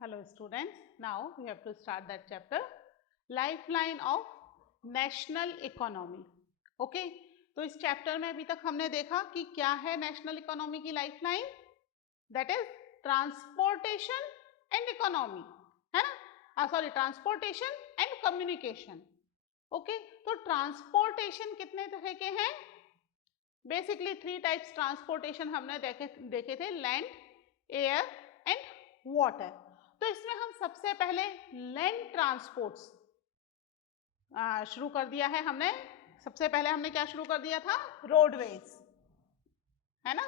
Hello students, now we have to start that chapter Lifeline of National Economy. Okay तो इस chapter में अभी तक हमने देखा कि क्या है नेशनल इकोनॉमी की lifeline, that is transportation and economy, है ना, sorry transportation and communication. Okay तो ट्रांसपोर्टेशन कितने तरह के हैं? बेसिकली 3 टाइप्स ट्रांसपोर्टेशन हमने देखे थे, लैंड, एयर एंड वाटर. तो इसमें हम सबसे पहले लैंड ट्रांसपोर्ट्स शुरू कर दिया है हमने. सबसे पहले हमने क्या शुरू कर दिया था? रोडवेज, है ना.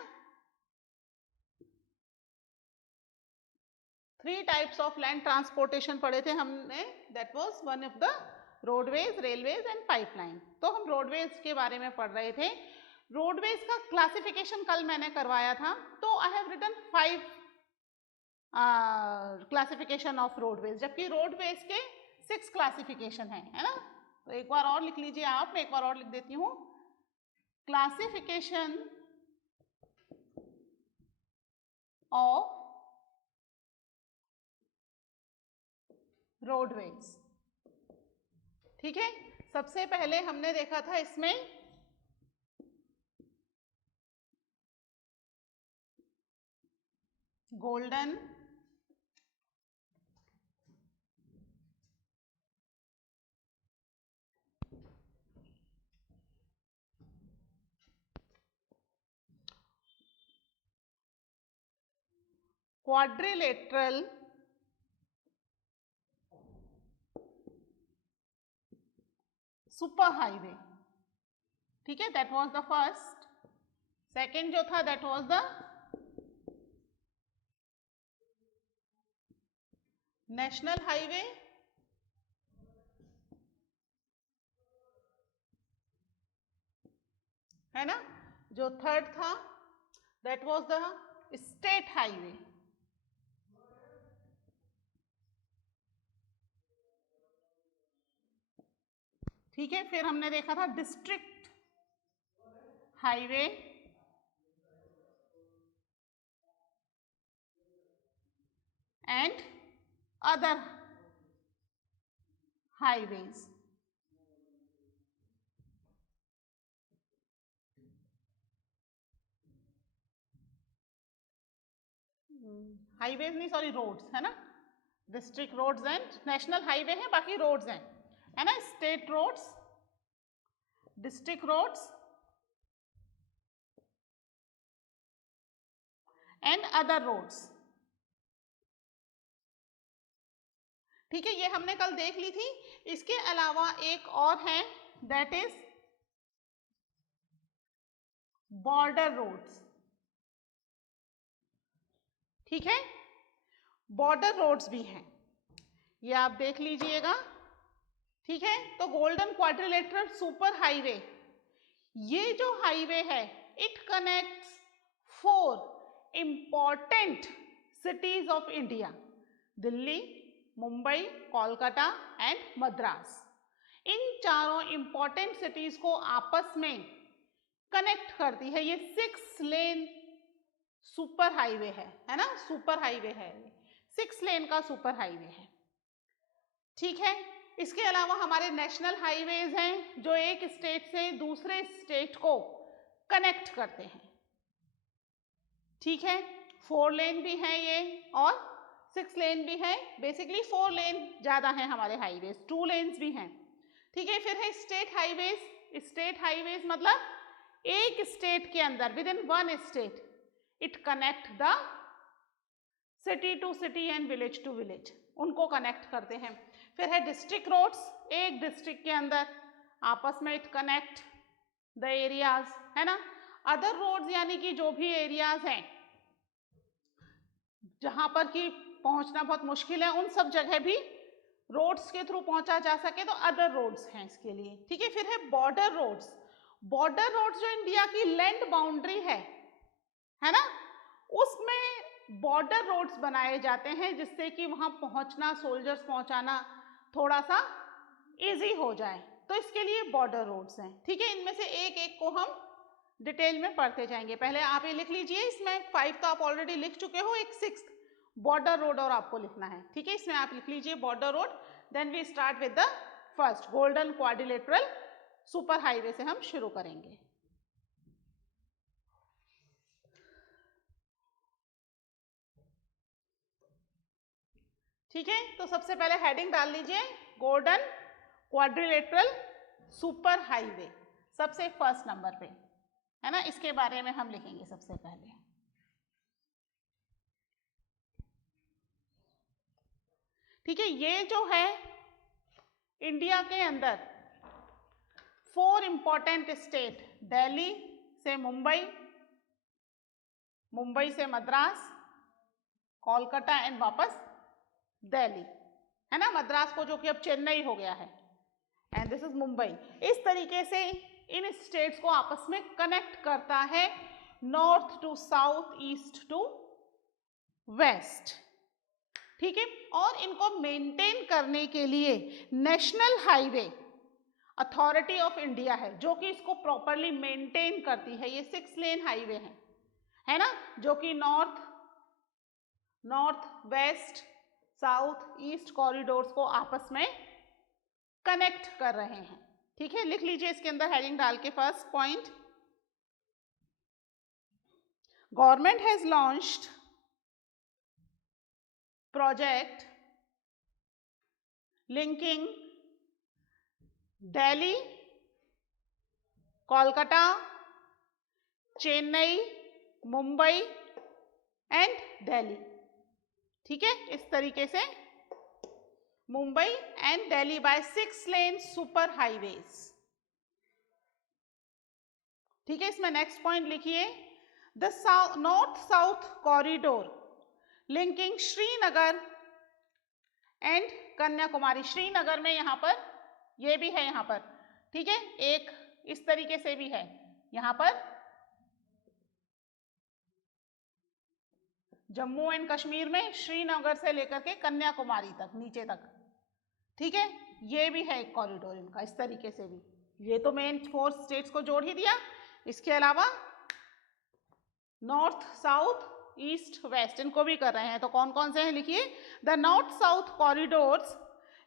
3 टाइप्स ऑफ लैंड ट्रांसपोर्टेशन पढ़े थे हमने, that was one of the roadways, railways and pipeline. तो हम रोडवेज के बारे में पढ़ रहे थे. रोडवेज का क्लासिफिकेशन कल मैंने करवाया था, तो I have written 5 classification of roadways, जबकि रोडवेज के 6 क्लासिफिकेशन है ना. तो एक बार और लिख लीजिए आप, मैं एक बार और लिख देती हूँ. Classification of roadways. ठीक है, सबसे पहले हमने देखा था इसमें गोल्डन, क्वाड्रिलेटरल, सुपर हाईवे. ठीक है, that was the first. Second जो था that was the national highway, है ना. जो थर्ड था that was the state highway. ठीक है, फिर हमने देखा था district highway, and other highways. Highways नहीं, सॉरी रोड्स, है ना. District roads and national highway है, बाकी रोड्स हैं, है ना. State roads, district roads and other roads. ठीक है, ये हमने कल देख ली थी. इसके अलावा एक और है, दैट इज बॉर्डर रोड्स. ठीक है, बॉर्डर रोड्स भी हैं, ये आप देख लीजिएगा. ठीक है, तो गोल्डन क्वाड्रिलेटरल सुपर हाईवे, ये जो हाईवे है it connects 4 important cities of India, Delhi, Mumbai, Kolkata and Madras. इन चारों इंपॉर्टेंट सिटीज को आपस में कनेक्ट करती है. ये 6 लेन सुपर हाईवे है ना. सुपर हाईवे है, 6 लेन का सुपर हाईवे है. ठीक है, इसके अलावा हमारे नेशनल हाईवेज हैं जो एक स्टेट से दूसरे स्टेट को कनेक्ट करते हैं. ठीक है, 4 लेन भी हैं ये और 6 लेन भी है. बेसिकली 4 लेन ज्यादा हैं हमारे हाईवेज, 2 लेन्स भी हैं. ठीक है, फिर है स्टेट हाईवेज. स्टेट हाईवेज मतलब एक स्टेट के अंदर, within 1 state, it connect the city to city and village to village, उनको कनेक्ट करते हैं. फिर है डिस्ट्रिक्ट रोड्स, एक डिस्ट्रिक्ट के अंदर आपस में इट कनेक्ट द एरियाज, है ना. अदर रोड्स यानी कि जो भी एरियाज हैं जहां पर कि पहुंचना बहुत मुश्किल है, उन सब जगह भी रोड्स के थ्रू पहुंचा जा सके, तो अदर रोड्स हैं इसके लिए. ठीक है, फिर है बॉर्डर रोड्स. बॉर्डर रोड्स जो इंडिया की लैंड बाउंड्री है ना, उसमें बॉर्डर रोड्स बनाए जाते हैं जिससे कि वहां पहुंचना, सोल्जर्स पहुंचाना थोड़ा सा इजी हो जाए, तो इसके लिए बॉर्डर रोड्स हैं. ठीक है, इनमें से एक एक को हम डिटेल में पढ़ते जाएंगे. पहले आप ये लिख लीजिए, इसमें 5 तो आप ऑलरेडी लिख चुके हो, एक 6 बॉर्डर रोड और आपको लिखना है, ठीक है। इसमें आप लिख लीजिए border road. Then we start with the first golden quadrilateral super highway से हम शुरू करेंगे। ठीक है, तो सबसे पहले हेडिंग डाल लीजिए गोल्डन क्वाड्रिलेटरल सुपर हाईवे, सबसे फर्स्ट नंबर पे है ना, इसके बारे में हम लिखेंगे सबसे पहले। ठीक है, ये जो है इंडिया के अंदर 4 इंपॉर्टेंट स्टेट, दिल्ली से मुंबई, मुंबई से मद्रास, कोलकाता एंड वापस दिल्ली, है ना, मद्रास को जो कि अब चेन्नई हो गया है, एंड दिस इज मुंबई। इस तरीके से इन स्टेट्स को आपस में कनेक्ट करता है, north to south, east to west. ठीक है, और इनको मेंटेन करने के लिए national highway authority of India है जो कि इसको प्रॉपरली मेंटेन करती है। ये 6 लेन हाईवे है ना, जो कि north west south east corridors को आपस में कनेक्ट कर रहे हैं। ठीक है, लिख लीजिए इसके अंदर हेडिंग डाल के first point, government has launched project linking Delhi, Kolkata, Chennai, Mumbai and Delhi. ठीक है, इस तरीके से Mumbai and Delhi by 6 lane super highways. ठीक है, इसमें नेक्स्ट पॉइंट लिखिए, the north south corridor linking Srinagar and Kanyakumari. Srinagar में यहां पर ये भी है यहां पर, ठीक है, एक इस तरीके से भी है यहां पर, जम्मू एंड कश्मीर में श्रीनगर से लेकर के कन्याकुमारी तक नीचे तक। ठीक है, ये भी है एक कॉरिडोर इनका इस तरीके से भी। ये तो मेन 4 स्टेट्स को जोड़ ही दिया, इसके अलावा नॉर्थ साउथ ईस्ट वेस्ट इनको भी कर रहे हैं। तो कौन कौन से हैं लिखिए, the north south corridors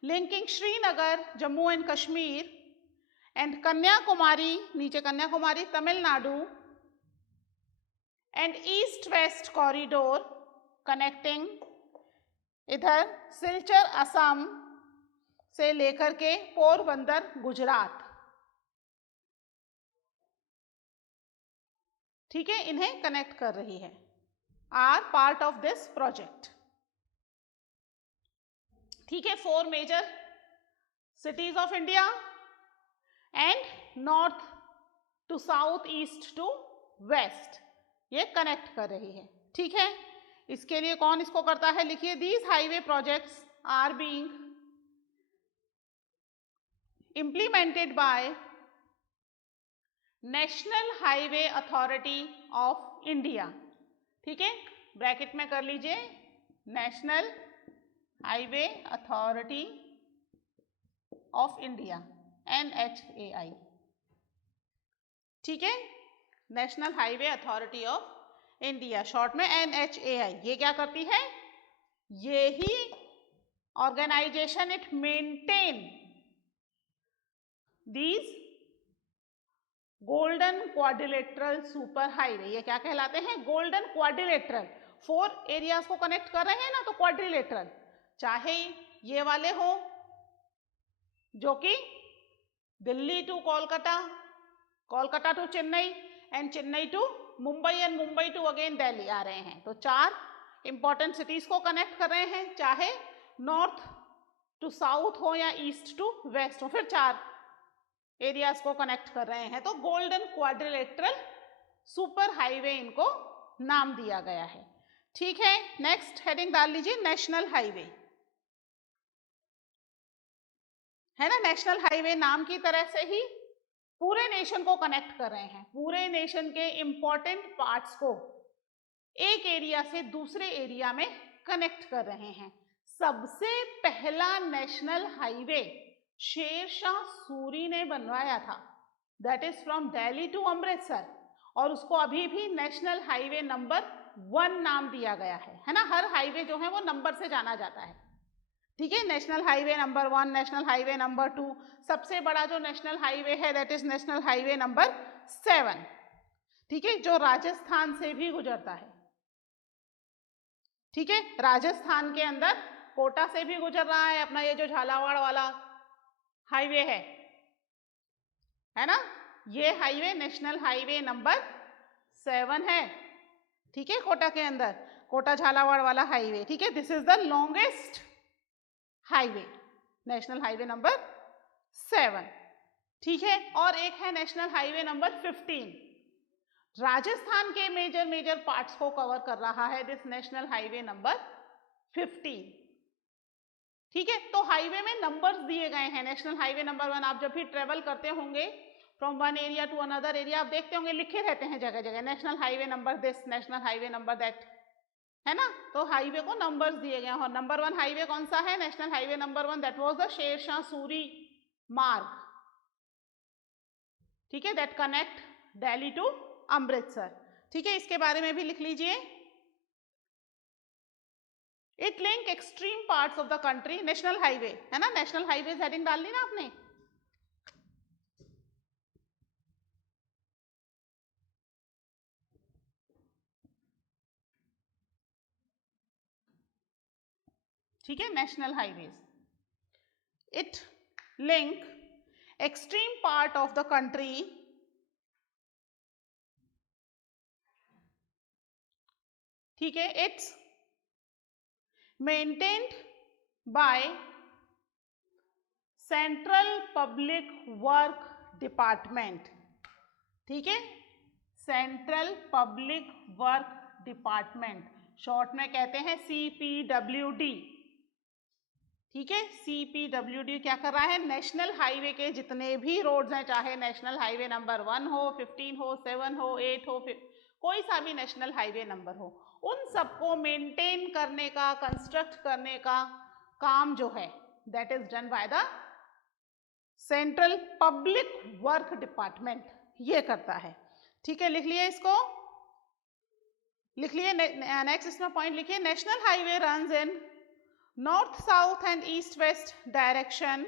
linking Srinagar Jammu and Kashmir and Kanyakumari, नीचे Kanyakumari Tamil Nadu, and east west corridor connecting इधर सिलचर असम से लेकर के पोरबंदर गुजरात। ठीक है, इन्हें कनेक्ट कर रही है, are part of this project. ठीक है, 4 major cities of India and north to south east to west ये कनेक्ट कर रही है। ठीक है, इसके लिए कौन इसको करता है लिखिए, these highway projects are being implemented by National highway authority of India. ठीक है, ब्रैकेट में कर लीजिए, National highway authority of India, NHAI। ठीक है, national highway authority of India, short में NHAI। ये क्या करती है, ये ही organisation it maintain these golden quadrilateral super highway. ये क्या कहलाते हैं, गोल्डन क्वाड्रिलेटरल। 4 एरियाज को कनेक्ट कर रहे हैं ना, तो क्वाड्रिलेटरल, चाहे ये वाले हो जो कि Delhi to Kolkata, Kolkata to Chennai and Chennai to Mumbai and Mumbai to again Delhi आ रहे हैं। तो 4 इंपॉर्टेंट सिटीज को कनेक्ट कर रहे हैं, चाहे नॉर्थ टू साउथ हो या ईस्ट टू वेस्ट हो, फिर 4 एरियाज को कनेक्ट कर रहे हैं। तो गोल्डन क्वाड्रिलेटरल सुपर हाईवे इनको नाम दिया गया है। ठीक है, नेक्स्ट हेडिंग डाल लीजिए, नेशनल हाईवे, है ना। नेशनल हाईवे नाम की तरह से ही पूरे नेशन को कनेक्ट कर रहे हैं, पूरे नेशन के इंपॉर्टेंट पार्ट्स को एक एरिया से दूसरे एरिया में कनेक्ट कर रहे हैं। सबसे पहला नेशनल हाईवे शेरशाह सूरी ने बनवाया था, that is from Delhi to Amritsar, और उसको अभी भी नेशनल हाईवे नंबर 1 नाम दिया गया है ना। हर हाईवे जो है वो नंबर से जाना जाता है, ठीक है। National highway number 1, national highway number 2, सबसे बड़ा जो नेशनल हाईवे है that is national highway number 7, ठीक है, जो राजस्थान से भी गुजरता है, ठीक है। राजस्थान के अंदर कोटा से भी गुजर रहा है अपना ये जो झालावाड़ वाला हाईवे है ना। ये हाईवे नेशनल हाईवे नंबर 7 है, ठीक है, कोटा के अंदर, कोटा झालावाड़ वाला हाईवे, ठीक है। This is the longest highway, national highway number 7, ठीक है। और एक है नेशनल हाईवे नंबर 15, राजस्थान के मेजर पार्ट्स को कवर कर रहा है दिस नेशनल हाईवे नंबर 15, ठीक है। तो हाईवे में नंबर्स दिए गए हैं। नेशनल हाईवे नंबर 1, आप जब भी ट्रेवल करते होंगे from one area to another area, आप देखते होंगे लिखे रहते हैं जगह जगह, national highway number this, national highway number that, है ना। तो हाईवे को नंबर्स दिए गए हैं। और नंबर 1 हाईवे कौन सा है? National highway number 1, that was the Sher Shah Suri Marg, ठीक है, that connect Delhi to Amritsar, ठीक है। इसके बारे में भी लिख लीजिए। It link extreme parts of the country, national highway है ना, नेशनल हाईवे हेडिंग डाल ली ना आपने। ठीक है, national highways, it link extreme part of the country ठीक है, it's maintained by central public work department, ठीक है, central public work department, short में कहते हैं CPWD, ठीक है। CPWD क्या कर रहा है? नेशनल हाईवे के जितने भी रोड्स हैं, चाहे नेशनल हाईवे नंबर 1 हो, 15 हो, 7 हो, 8 हो, कोई सा भी नेशनल हाईवे नंबर हो, उन सबको मेंटेन करने का, कंस्ट्रक्ट करने का काम जो है that is done by the central public work department, ये करता है, ठीक है। लिख लिए इसको, लिख लिए। नेक्स्ट इसमें पॉइंट लिखिए, national highway runs in north, south and east, west direction.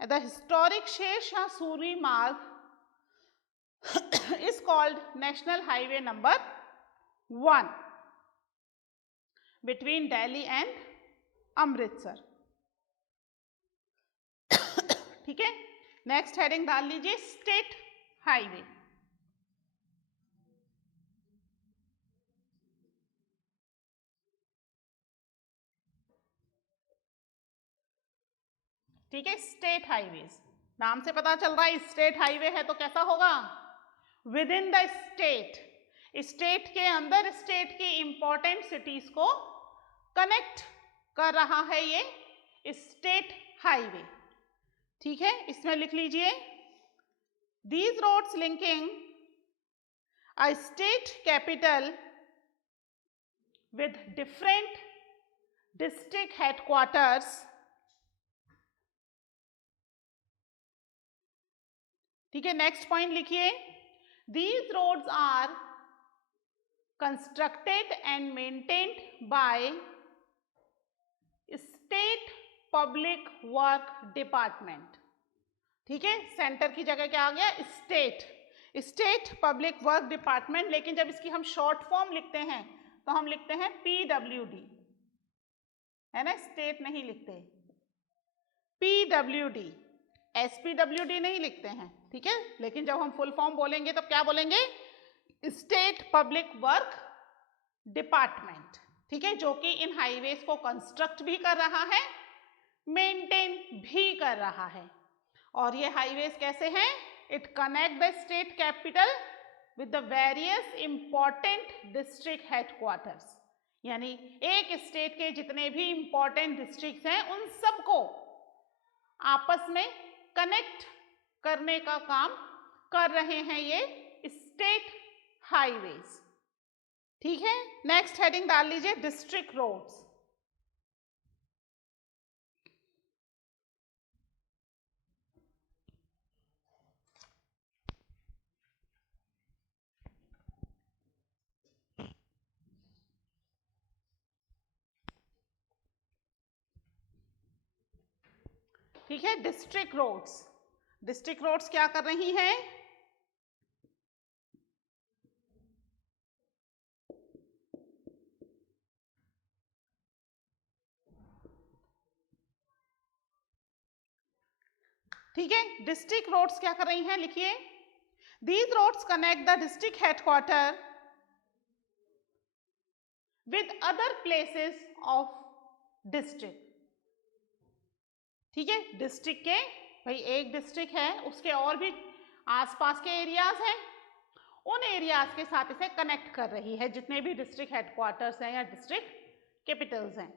The historic Sher-Shah Suri Marg is called National Highway number 1 between Delhi and Amritsar. ठीक है, नेक्स्ट हेडिंग डाल लीजिए, स्टेट हाईवे। ठीक है, स्टेट हाईवेज, नाम से पता चल रहा है स्टेट हाईवे है तो कैसा होगा? With in the state, state के अंदर स्टेट की इंपॉर्टेंट सिटीज को कनेक्ट कर रहा है ये स्टेट हाईवे, ठीक है। इसमें लिख लीजिए, these roads linking a state capital with different district headquarters, ठीक है। नेक्स्ट पॉइंट लिखिए, these roads are constructed and maintained by state public work department, ठीक है। सेंटर की जगह क्या आ गया? State, state public work department, लेकिन जब इसकी हम शॉर्ट फॉर्म लिखते हैं तो हम लिखते हैं PWD, है ना, स्टेट नहीं लिखते, PWD, SPWD नहीं लिखते हैं, ठीक है। लेकिन जब हम फुल फॉर्म बोलेंगे तो क्या बोलेंगे? स्टेट पब्लिक वर्क डिपार्टमेंट, ठीक है, जो कि इन हाईवेज को कंस्ट्रक्ट भी कर रहा है, मेंटेन भी कर रहा है। और ये हाईवेज कैसे हैं? It connect the state capital with the various important district headquarters, यानी एक स्टेट के जितने भी इंपॉर्टेंट डिस्ट्रिक्ट हैं उन सबको आपस में कनेक्ट करने का काम कर रहे हैं ये स्टेट हाईवेज, ठीक है। नेक्स्ट हेडिंग डाल लीजिए, डिस्ट्रिक्ट रोड्स। ठीक है, डिस्ट्रिक्ट रोड्स। डिस्ट्रिक्ट रोड्स क्या कर रही हैं? ठीक है, डिस्ट्रिक्ट रोड्स क्या कर रही हैं? लिखिए, these roads connect the district headquarter with other places of district. ठीक है, डिस्ट्रिक्ट के, भाई एक डिस्ट्रिक्ट है, उसके और भी आसपास के एरियाज हैं, उन एरियाज के साथ इसे कनेक्ट कर रही है, जितने भी डिस्ट्रिक्ट हेडक्वार्टर्स हैं या डिस्ट्रिक्ट कैपिटल्स हैं।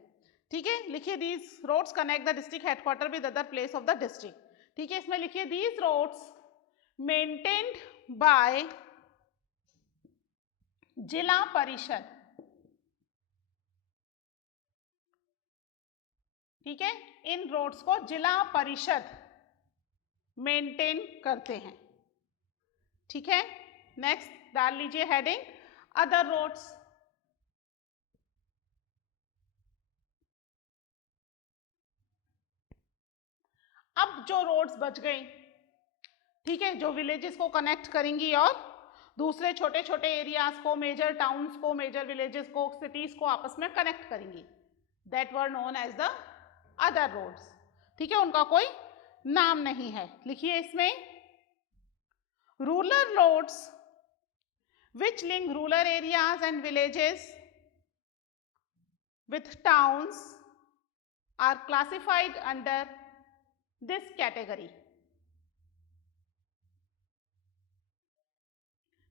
ठीक है, लिखिए these roads connect the district headquarter with other place of the district. ठीक है, इसमें लिखिए दीज रोड्स मेंटेन्ड बाय जिला परिषद। ठीक है, इन रोड्स को जिला परिषद मेंटेन करते हैं। ठीक है, नेक्स्ट डाल लीजिए हेडिंग अदर रोड्स। अब जो रोड्स बच गई, ठीक है, जो विलेजेस को कनेक्ट करेंगी और दूसरे छोटे छोटे एरियाज को, मेजर टाउन्स को, मेजर विलेजेस को, सिटीज को आपस में कनेक्ट करेंगी, that were known as the other roads. ठीक है, उनका कोई नाम नहीं है। लिखिए इसमें rural roads which link rural areas and villages with towns are classified under this category।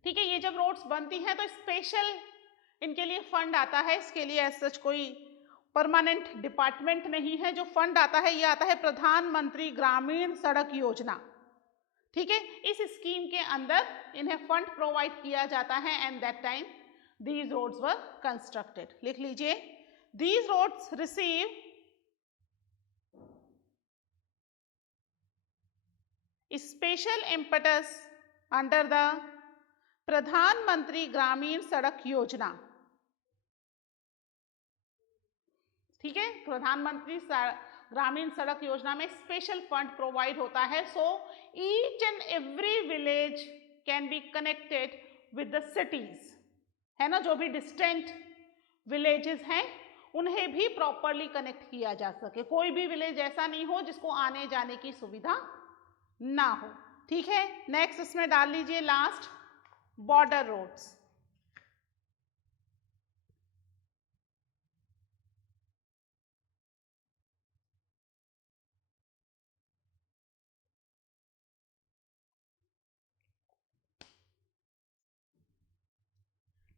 ठीक है, ये जब रोड्स बनती हैं तो स्पेशल इनके लिए फंड आता है, इसके लिए एज सच कोई परमानेंट डिपार्टमेंट नहीं है। जो फंड आता है ये आता है प्रधानमंत्री ग्रामीण सड़क योजना। ठीक है, इस स्कीम के अंदर इन्हें फंड प्रोवाइड किया जाता है and that time these roads were constructed. लिख लीजिए, these roads receive special impetus under the Pradhan Mantri Gramin सड़क योजना। ठीक है, प्रधानमंत्री ग्रामीण सड़क योजना में स्पेशल फंड प्रोवाइड होता है, so each and every village can be connected with the cities, है ना। जो भी डिस्टेंट विलेजेस हैं उन्हें भी प्रॉपरली कनेक्ट किया जा सके, कोई भी विलेज ऐसा नहीं हो जिसको आने जाने की सुविधा ना हो। ठीक है, नेक्स्ट इसमें डाल लीजिए लास्ट बॉर्डर रोड्स।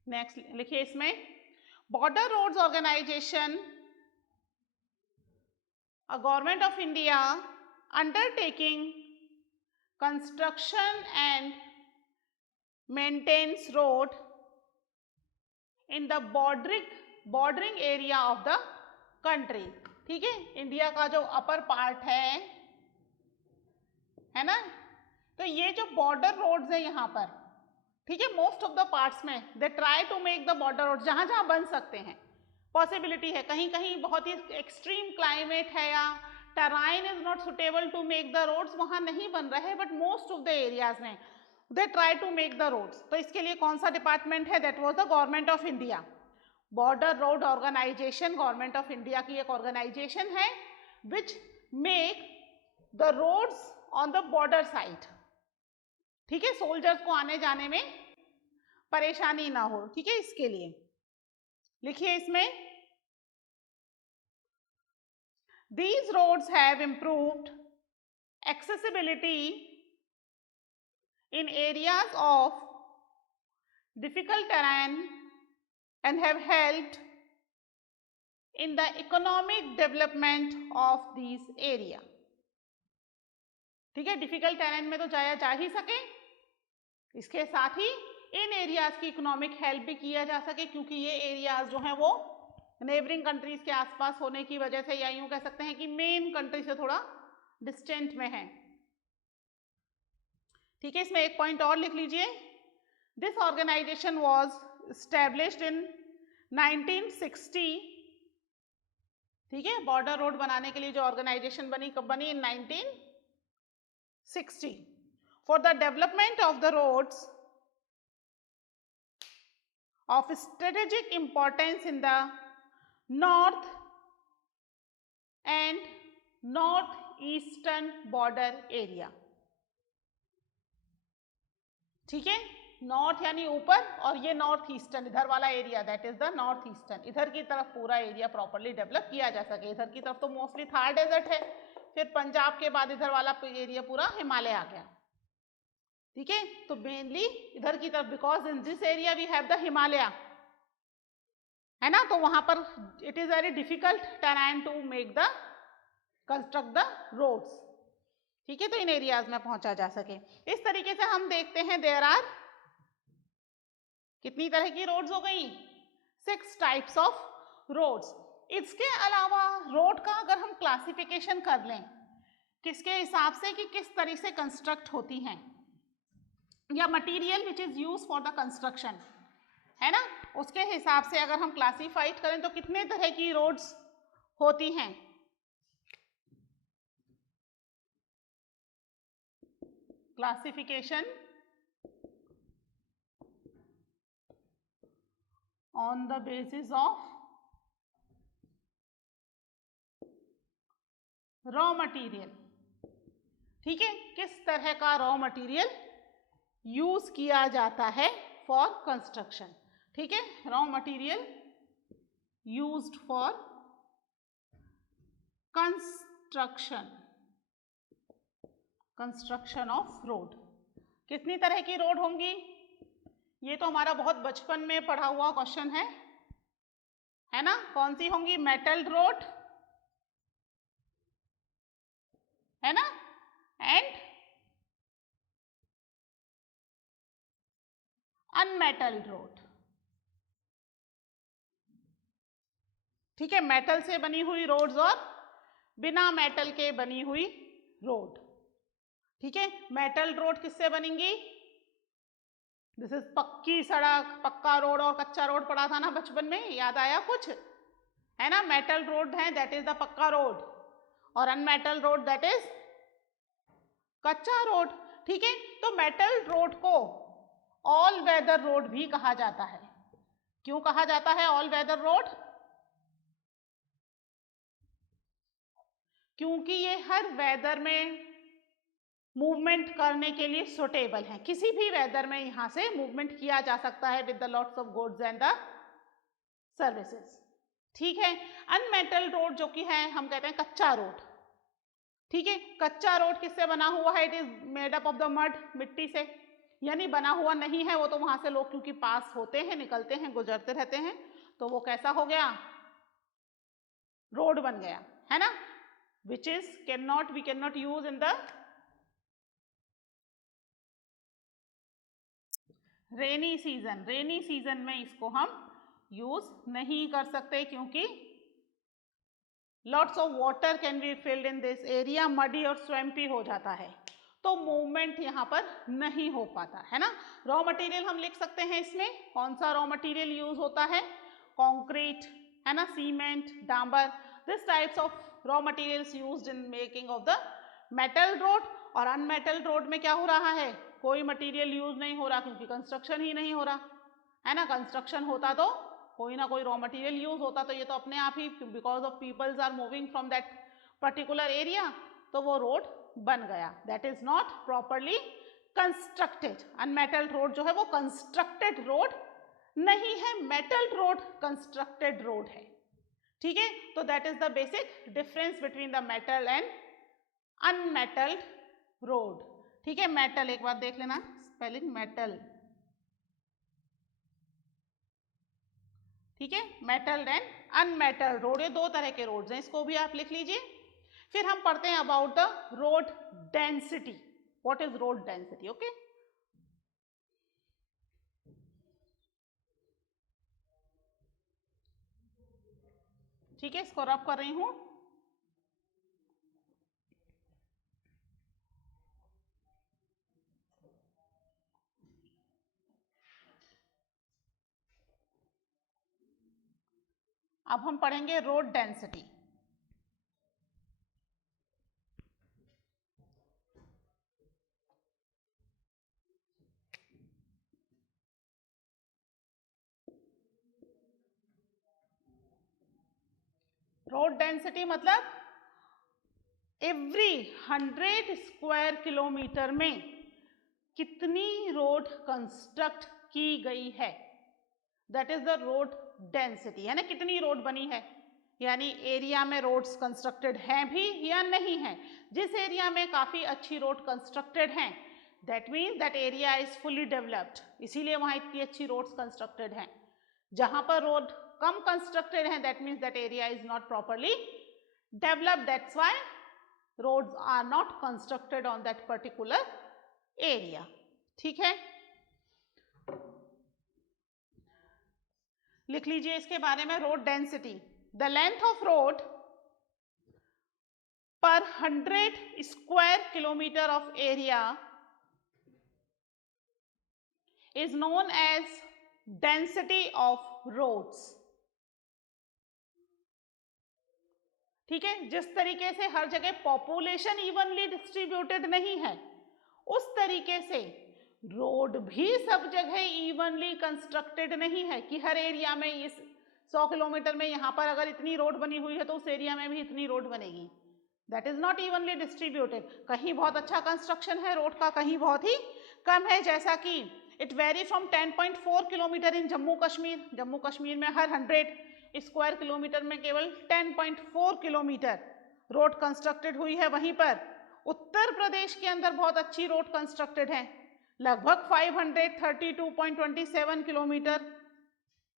नेक्स्ट लिखिए इसमें border roads organisation a government of India undertaking construction and maintenance road in the bordering area of the country. ठीक है, इंडिया का जो अपर पार्ट है ना, तो ये जो बॉर्डर रोड्स है यहाँ पर, ठीक है, मोस्ट ऑफ द पार्ट्स में they try to make the border road, जहां जहां बन सकते हैं, पॉसिबिलिटी है, कहीं कहीं बहुत ही एक्सट्रीम क्लाइमेट है या terrain is not suitable to make the roads, वहां नहीं बन रहे, but most of the areas में they try to make the roads. तो इसके लिए कौन सा डिपार्टमेंट है? That was the Government of India. Border Road Organisation Government of India की एक ऑर्गेनाइजेशन है which make the roads on the border side. ठीक है, सोल्जर्स को आने जाने में परेशानी ना हो। ठीक है, इसके लिए लिखिए इसमें these roads have improved accessibility in areas of difficult terrain and have helped in the economic development of these area। ठीक है, डिफिकल्ट टेरेन में तो जाया जा ही सके, इसके साथ ही इन एरियाज की इकोनॉमिक हेल्प भी किया जा सके, क्योंकि ये एरियाज जो हैं वो नेबरिंग कंट्रीज के आसपास होने की वजह से, या यूं कह सकते हैं कि मेन कंट्री से थोड़ा डिस्टेंट में है। ठीक है, इसमें एक पॉइंट और लिख लीजिए, this organisation was established in 1960। ठीक है, बॉर्डर रोड बनाने के लिए जो ऑर्गेनाइजेशन बनी, कब बनी? In 1960 for the development of the roads of strategic importance in the north and northeastern border area. ठीक है, नॉर्थ यानी ऊपर और ये नॉर्थ ईस्टर्न इधर वाला area, that is the north eastern, इधर की तरफ पूरा एरिया प्रॉपर्ली डेवलप किया जा सके। इधर की तरफ तो मोस्टली थार डेजर्ट है, फिर पंजाब के बाद इधर वाला एरिया पूरा हिमालय आ गया। ठीक है, तो मेनली इधर की तरफ, because in this area we have the Himalaya, है ना, तो वहां पर it is very difficult terrain to make the construct the roads. ठीक है, तो इन एरियाज में पहुंचा जा सके। इस तरीके से हम देखते हैं देयर आर कितनी तरह की रोड्स हो गई? 6 टाइप्स ऑफ रोड्स। इसके अलावा रोड का अगर हम क्लासिफिकेशन कर लें किसके हिसाब से कि किस तरह से कंस्ट्रक्ट होती हैं, या material which is use for the construction, है ना, उसके हिसाब से अगर हम क्लासिफाइड करें तो कितने तरह की रोड्स होती हैं? Classification on the basis of raw material. ठीक है, किस तरह का रॉ मटेरियल यूज किया जाता है फॉर कंस्ट्रक्शन। ठीक है, raw material used for construction of road. कितनी तरह की रोड होंगी? ये तो हमारा बहुत बचपन में पढ़ा हुआ क्वेश्चन है ना। कौन सी होंगी? मेटल रोड, है ना, एंड अनमेटल्ड रोड। ठीक है, मेटल से बनी हुई रोड्स और बिना मेटल के बनी हुई रोड। ठीक है, मेटल रोड किससे बनेंगी? दिस इज पक्की सड़क, पक्का रोड और कच्चा रोड पढ़ा था ना बचपन में, याद आया कुछ? है ना, मेटल रोड है दैट इज द पक्का रोड, और अनमेटल रोड दैट इज कच्चा रोड। ठीक है, तो मेटल रोड को ऑल वेदर रोड भी कहा जाता है। क्यों कहा जाता है ऑल वेदर रोड? क्योंकि ये हर वेदर में मूवमेंट करने के लिए सुटेबल है। किसी भी वेदर में यहां से मूवमेंट किया जा सकता है with the lots of goods and the services. ठीक है, अनमेटल रोड जो कि है हम कहते हैं कच्चा रोड। ठीक है, कच्चा रोड किससे बना हुआ है? It is made up of the mud, मिट्टी से, यानी बना हुआ नहीं है वो, तो वहां से लोग क्योंकि पास होते हैं, निकलते हैं, गुजरते रहते हैं, तो वो कैसा हो गया? रोड बन गया, है ना, which is we can not use in the rainy season. Rainy season में इसको हम यूज नहीं कर सकते क्योंकि lots of water can be filled in this area, muddy और स्वैम्पी हो जाता है, तो मूवमेंट यहाँ पर नहीं हो पाता, है ना। रॉ मटेरियल हम लिख सकते हैं इसमें, कौन सा रॉ मटेरियल यूज होता है? कंक्रीट, है ना, सीमेंट, डांबर, this types of raw materials used in making of the metal road. और अनमेटल रोड में क्या हो रहा है? कोई मटेरियल यूज नहीं हो रहा क्योंकि कंस्ट्रक्शन ही नहीं हो रहा, है ना। कंस्ट्रक्शन होता तो कोई ना कोई रॉ मटेरियल यूज होता, तो ये तो अपने आप ही because of peoples are moving from that particular area, तो वो रोड बन गया। That is not properly constructed. Unmetal road जो है वो कंस्ट्रक्टेड रोड नहीं है, मेटल रोड कंस्ट्रक्टेड रोड है। ठीक है, तो that is the basic difference between the metal and unmetalled road. ठीक है, मेटल एक बार देख लेना स्पेलिंग, मेटल। ठीक है, मेटल एंड अनमेटल रोड, ये दो तरह के रोड्स हैं, इसको भी आप लिख लीजिए। फिर हम पढ़ते हैं about the road density. What is road density? Okay, ठीक है, इसको रब कर रही हूं। अब हम पढ़ेंगे रोड डेंसिटी। रोड डेंसिटी मतलब एवरी 100 स्क्वायर किलोमीटर में कितनी रोड कंस्ट्रक्ट की गई है, that is the road density, है ना, कितनी रोड बनी है, यानी एरिया में रोड्स कंस्ट्रक्टेड हैं भी या नहीं है। जिस एरिया में काफी अच्छी रोड कंस्ट्रक्टेड हैं, that means that area is fully developed, इसीलिए वहां इतनी अच्छी रोड्स कंस्ट्रक्टेड हैं। जहां पर रोड कम कंस्ट्रक्टेड हैं, that means that area is not properly developed, that's why roads are not constructed on that particular area. ठीक है, लिख लीजिए इसके बारे में, road density, the length of road per 100 square kilometre of area is known as density of roads। ठीक है, जिस तरीके से हर जगह पॉपुलेशन इवनली डिस्ट्रीब्यूटेड नहीं है, उस तरीके से रोड भी सब जगह इवनली कंस्ट्रक्टेड नहीं है कि हर एरिया में इस 100 किलोमीटर में यहाँ पर अगर इतनी रोड बनी हुई है तो उस एरिया में भी इतनी रोड बनेगी, that is not evenly distributed. कहीं बहुत अच्छा कंस्ट्रक्शन है रोड का, कहीं बहुत ही कम है, जैसा कि इट वेरी फ्रॉम 10.4 किलोमीटर इन जम्मू कश्मीर, जम्मू कश्मीर में हर 100 स्क्वायर किलोमीटर में केवल 10.4 किलोमीटर रोड कंस्ट्रक्टेड हुई है। वहीं पर उत्तर प्रदेश के अंदर बहुत अच्छी रोड कंस्ट्रक्टेड है, लगभग 532.27 किलोमीटर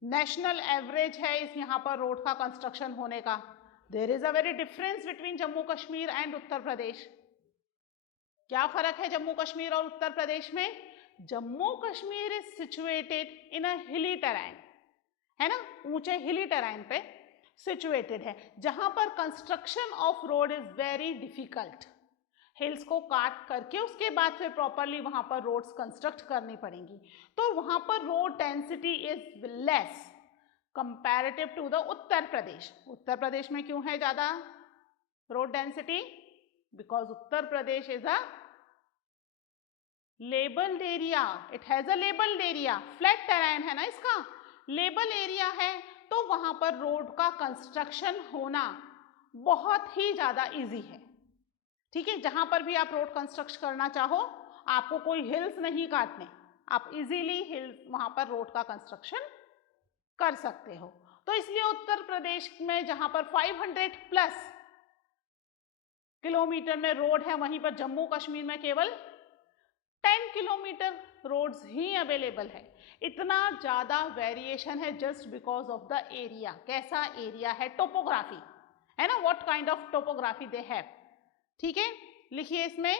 नेशनल एवरेज है इस यहाँ पर रोड का कंस्ट्रक्शन होने का। There is a very difference between Jammu Kashmir and Uttar Pradesh. क्या फर्क है जम्मू कश्मीर और उत्तर प्रदेश में? Jammu Kashmir is situated in a hilly terrain, है ना, ऊंचे हिली टेराइन पे सिचुएटेड है, जहां पर construction of road is very difficult. Hills को काट करके उसके बाद फिर प्रॉपरली वहां पर रोड्स कंस्ट्रक्ट करनी पड़ेंगी, तो वहां पर road density is less comparative to the Uttar Pradesh. Uttar Pradesh में क्यों है ज्यादा road density? Because Uttar Pradesh is a levelled area, it has a levelled area, flat terrain है ना इसका, लेबल एरिया है, तो वहां पर रोड का कंस्ट्रक्शन होना बहुत ही ज्यादा इजी है। ठीक है, जहां पर भी आप रोड कंस्ट्रक्ट करना चाहो, आपको कोई हिल्स नहीं काटने, आप इजीली हिल्स वहां पर रोड का कंस्ट्रक्शन कर सकते हो। तो इसलिए उत्तर प्रदेश में जहां पर 500 प्लस किलोमीटर में रोड है, वहीं पर जम्मू कश्मीर में केवल 10 किलोमीटर रोड्स ही अवेलेबल है। इतना ज्यादा वेरिएशन है just because of the area. कैसा एरिया है? टोपोग्राफी, है ना, what kind of topography they have. ठीक है, लिखिए इसमें,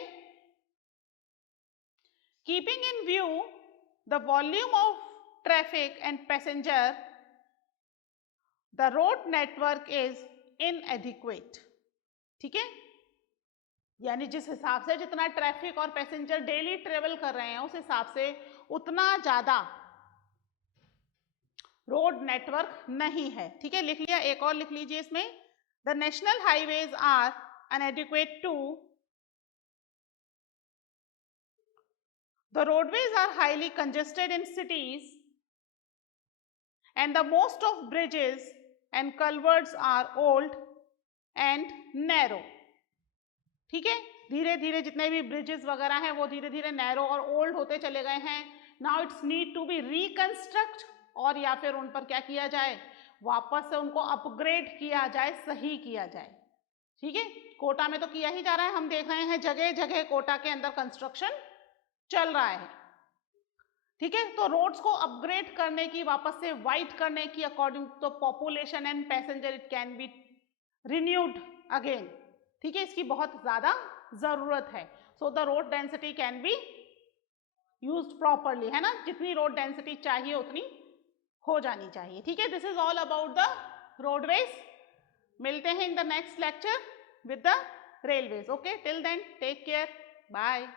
keeping in view the volume of traffic and passenger the road network is इनएडिक्वेट। ठीक है, यानी जिस हिसाब से जितना ट्रैफिक और पैसेंजर डेली ट्रेवल कर रहे हैं, उस हिसाब से उतना ज्यादा रोड नेटवर्क नहीं है। ठीक है, लिख लिया, एक और लिख लीजिए इसमें, the national highways are inadequate to the roadways are highly congested in cities and the most of bridges and culverts are old and narrow। ठीक है, धीरे धीरे जितने भी ब्रिजेस वगैरह हैं वो धीरे धीरे नैरो और ओल्ड होते चले गए हैं। Now it's need to be reconstruct, और या फिर उन पर क्या किया जाए, वापस से उनको अपग्रेड किया जाए, सही किया जाए। ठीक है, कोटा में तो किया ही जा रहा है, हम देख रहे हैं जगह जगह कोटा के अंदर कंस्ट्रक्शन चल रहा है। ठीक है, तो रोड्स को अपग्रेड करने की, वापस से वाइड करने की, according to population and passenger it can be renewed again. ठीक है, इसकी बहुत ज्यादा जरूरत है। So the road density can be used properly, है ना, जितनी रोड डेंसिटी चाहिए उतनी हो जानी चाहिए। ठीक है, this is all about the roadways. मिलते हैं in the next lecture with the railways. Okay, till then take care, bye.